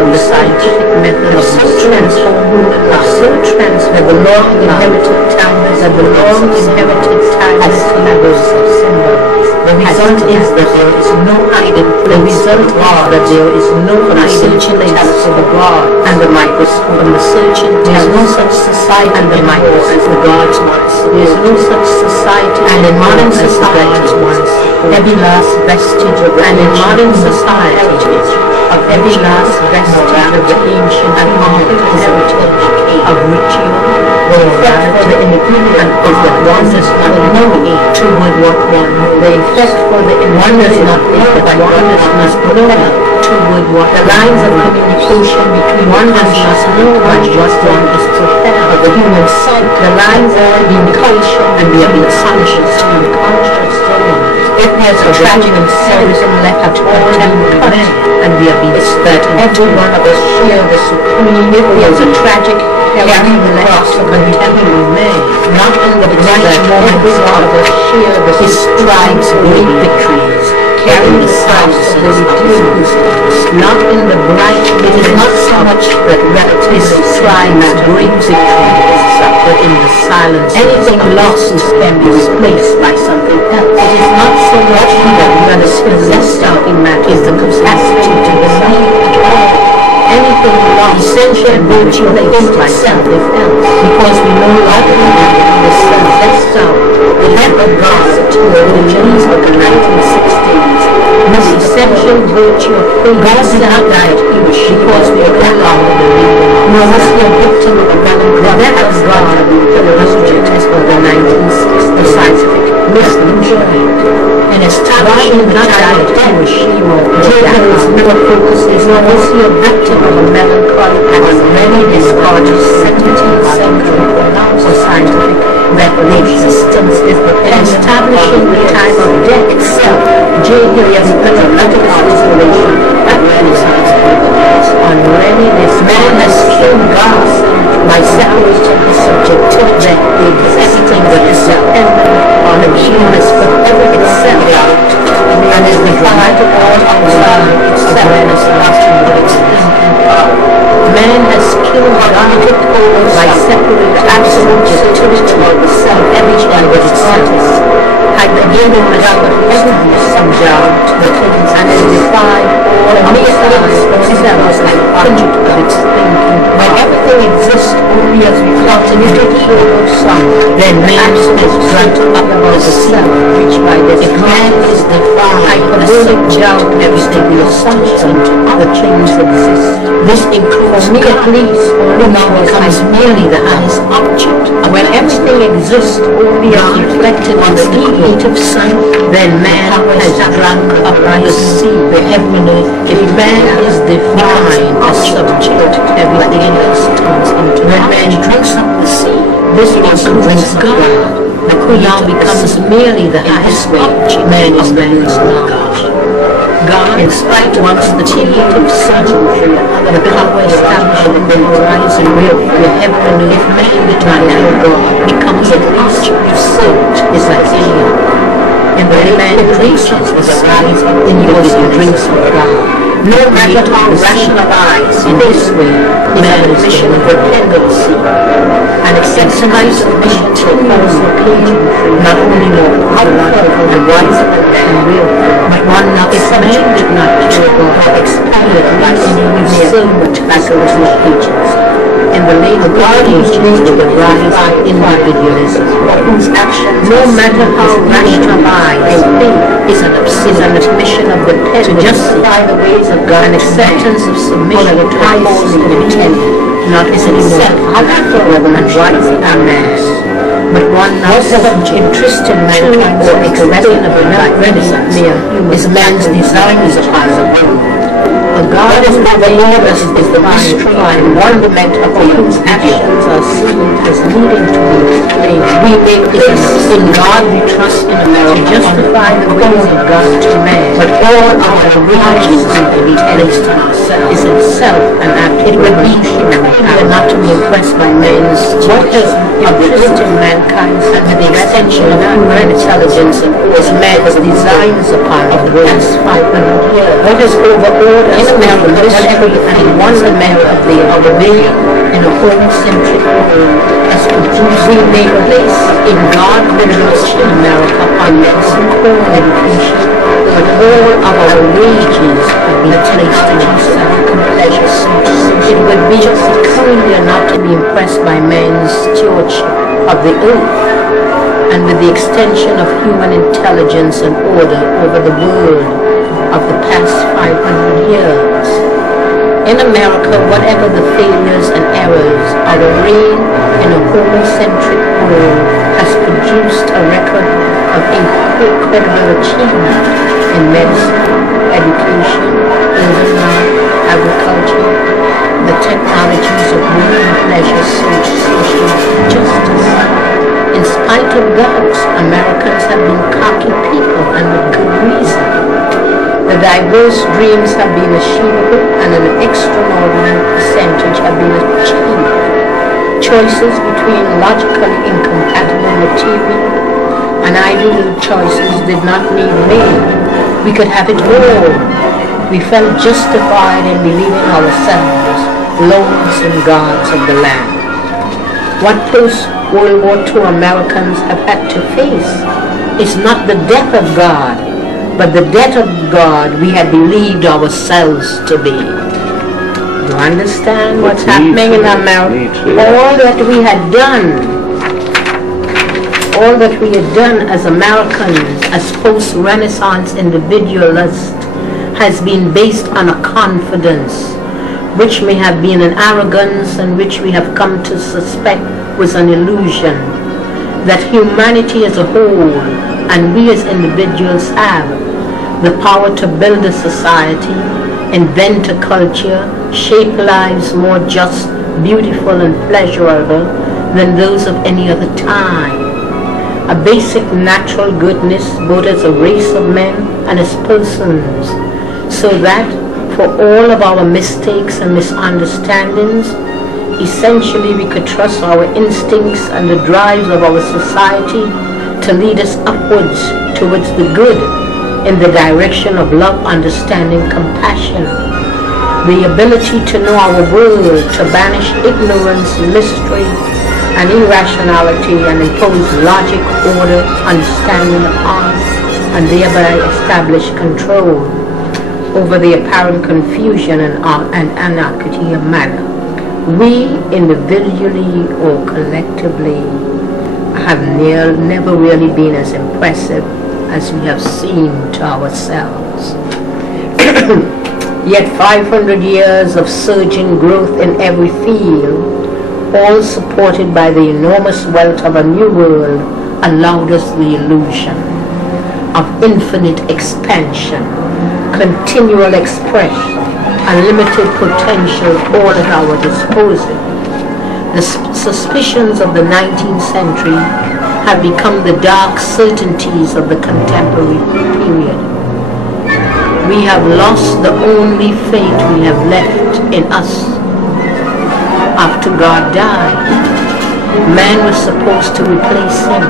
of the scientific method of so transformed, that the long-inherited timeless levels of symbols. The result is that there is no hiding place for the God. That there is no hiding place for the God and the microscope. From the searching, there is no such society and the microscope as the God's ones. There is no such society and in modern society once. Every last vestige of and in modern society of every last vestige of the ancient and heritage of ritual, the independent is that one does not know toward what one. The effect for the one does not think that one does not know toward what the lines of communication between one does not know what one is prepared of the human psyche. The lines of communication and the unconscious to unconscious souls. If there's a tragic and serious left at all time, and we have been certain every one of us share the supreme. If there's a tragic carrying the last of contemporary men, not in the bright moments of us share the his strides great victories, carrying the sides of the reduced, not in the bright, it is not so much that his strides great victories, but in the silence. Anything lost can be replaced by something else. It is not so much that is possessed of humanity is the capacity to believe at all. Anything lost, essential virtue replaced by something else, because we no longer have the self-best of the left of God to the religions of the 1960s. This essential virtue of faith God did not die because we are no longer believing. Nor was he a victim of the death of God for the religions of the 1960s, the scientific misconstrued. And establishing the child Hiroshima, Jacob is never focuses on was he a victim of a melancholy as many discarded 17th century or scientific that the existence is the establishing the time of death itself. Jacob is a political isolation that Renaissance on really this man has killed God by separating the subjectivity that the existing that is dependent on a genius forever itself and is the dramatic all outside itself Renaissance. Man has killed God by separating absolute utility of the self, everything but itself. Had the given everything subject and is defied all of mere size of itself as the object of its thinking. When everything exists only as we continue to hear of some, then man is granted up about the self, which by this if man is defied as subject everything the assumption the things exist. This includes me at least only now becomes merely the highest object. When everything exists only as reflected on the creative sun, then man has drunk up the sea, the heavenly. If man is defined as subject, everything else turns into when man drinks up the sea, this includes God, who now becomes merely the highest object. Man is man's God. God, in spite once the creative sun, the power established in the horizon will the heavenly man eternal God becomes an object of sight, is like any and when man drinks of the skies, then he also drinks of God. No matter how rationalized in this way, man is vision of dependency and exercise of mission to occasion, not only more powerful and wiser than real, but one not is man did not kill God or expired like any servant like original agents. In the later ages of the rise of individualism, whose action, no matter how rationalized they think, is an admission of the pen to justify the ways of God and acceptance of submission to highest intent, not is in itself powerful and wise and mass, but one not such interest in mankind or expression of the Renaissance is man's desires upon the world. A God is not the Lord's is the mystery and wonderment of whose actions are seen as leading to the we make this in God we trust in to justify the ways of God to man, but all our righteousness we place to ourselves is itself an act. It would be human and not to be impressed by man's What has interested mankind and the extension of human intelligence is man's designs upon the past 500 years. What has overawed us in the mystery and wonderment of the being in a home-centric world has produced we make place in God minerals in America on medicine, education, but all of our wages have been placed in African pleasures. It would be just peculiar not to be impressed by man's stewardship of the earth and with the extension of human intelligence and order over the world of the past 500 years. In America, whatever the failures and errors, our reign in a homocentric world has produced a record of incredible achievement in medicine, education, urban life, agriculture, the technologies of work and pleasure, social justice. In spite of doubts, Americans have been cocky people, and with good reason. The diverse dreams have been achievable, and an extraordinary percentage have been achieved. Choices between logically incompatible material and ideal choices did not need made. We could have it all. We felt justified in believing ourselves lords and gods of the land. What post-World War II Americans have had to face is not the death of God, but the death of God we had believed ourselves to be. You understand what's happening in America? All that we had done as Americans, as post-Renaissance individualists, has been based on a confidence which may have been an arrogance and which we have come to suspect was an illusion, that humanity as a whole and we as individuals have the power to build a society, invent a culture, shape lives more just, beautiful and pleasurable than those of any other time. A basic natural goodness both as a race of men and as persons, so that for all of our mistakes and misunderstandings, essentially we could trust our instincts and the drives of our society to lead us upwards towards the good in the direction of love, understanding, compassion. The ability to know our world, to banish ignorance, mystery, and irrationality and impose logic, order, understanding of art, and thereby establish control over the apparent confusion and anarchy of matter. We, individually or collectively, have never really been as impressive as we have seemed to ourselves. Yet 500 years of surging growth in every field, all supported by the enormous wealth of a new world, allowed us the illusion of infinite expansion, continual expression, unlimited potential all at our disposal. The suspicions of the 19th century have become the dark certainties of the contemporary period. We have lost the only faith we have left in us after God died. Man was supposed to replace him,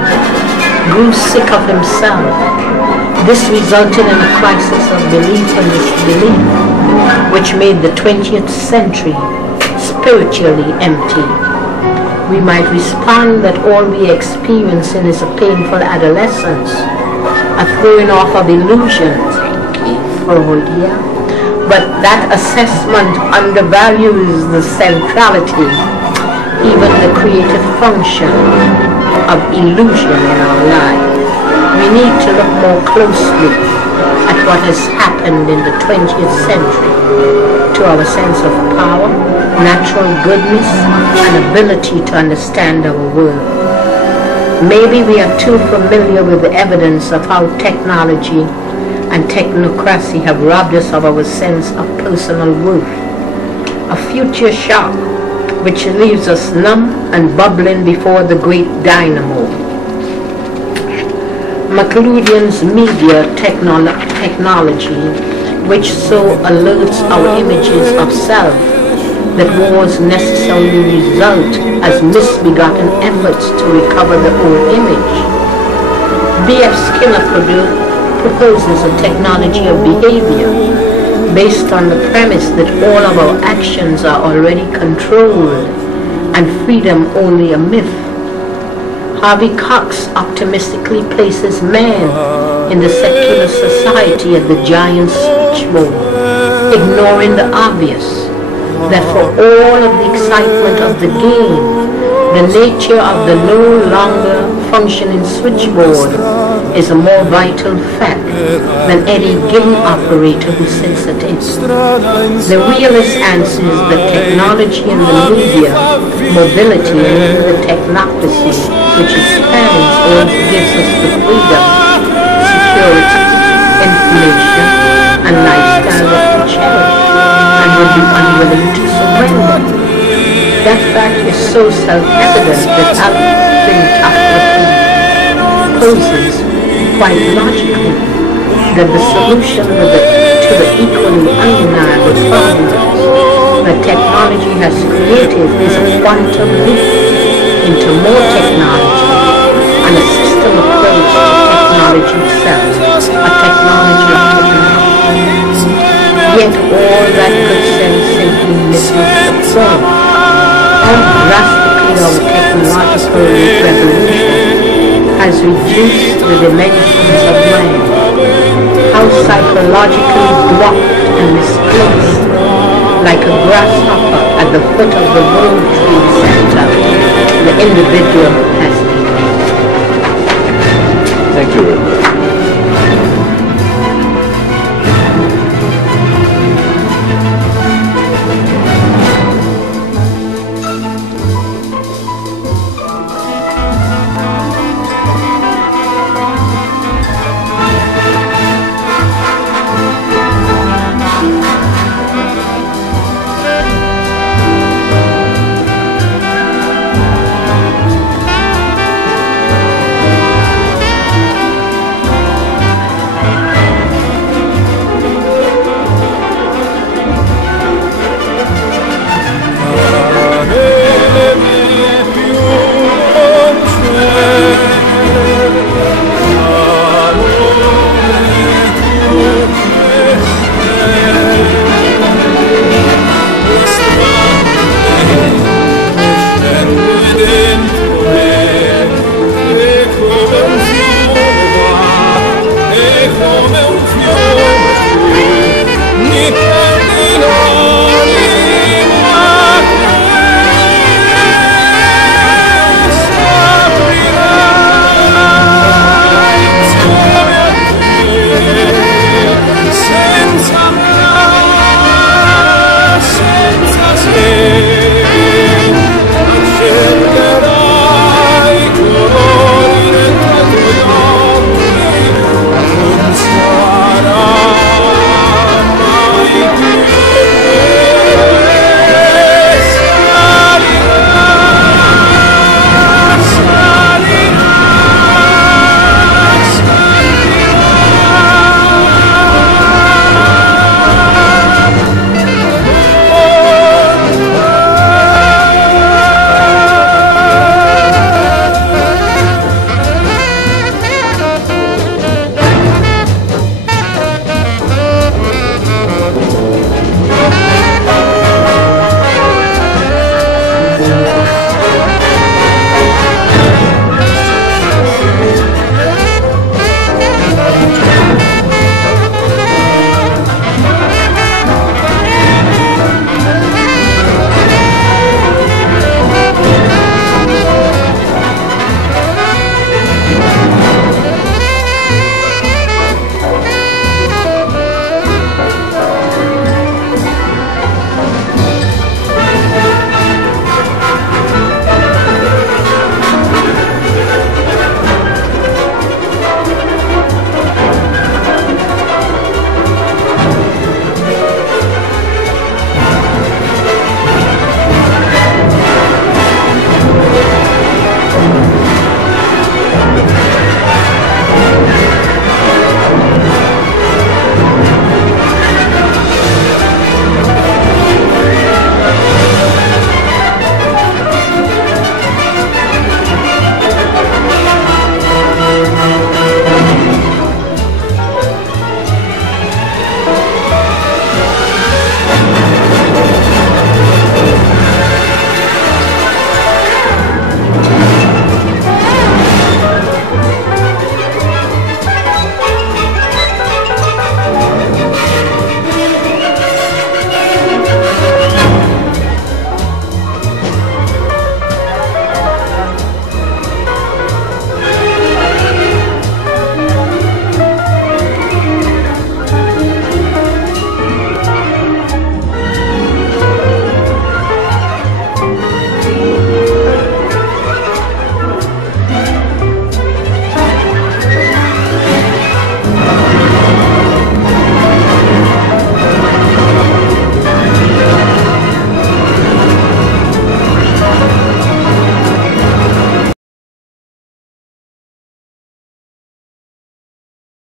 grew sick of himself. This resulted in a crisis of belief and disbelief, which made the 20th century spiritually empty. We might respond that all we are experiencing is a painful adolescence, a throwing off of illusions, but that assessment undervalues the centrality, even the creative function of illusion in our life. We need to look more closely at what has happened in the 20th century to our sense of power, natural goodness, and ability to understand our world. Maybe we are too familiar with the evidence of how technology and technocracy have robbed us of our sense of personal worth. A future shock which leaves us numb and bubbling before the great dynamo. McLuhan's media technology, which so alerts our images of self that wars necessarily result as misbegotten efforts to recover the old image. B.F. Skinner proposes a technology of behavior based on the premise that all of our actions are already controlled and freedom only a myth. Harvey Cox optimistically places man in the secular society at the giant switchboard, ignoring the obvious, that for all of the excitement of the game, the nature of the no longer functioning switchboard is a more vital fact than any given operator who says it is. The realist answer is that technology and the media, mobility and even the technocracy, which expands or gives us the freedom, security, information, and lifestyle that we cherish and would be unwilling to surrender. That fact is so self-evident that Abraxas poses quite logically that the solution to the equally undeniable problems that technology has created is a quantum leap into more technology and a system approach to technology itself, a technology of technology. Yet all that good sense simply misses the point. How drastically our technological revolution has reduced the dimensions of man. How psychologically dwarfed and misplaced, like a grasshopper at the foot of the World Trade Center, the individual has been. Thank you very much.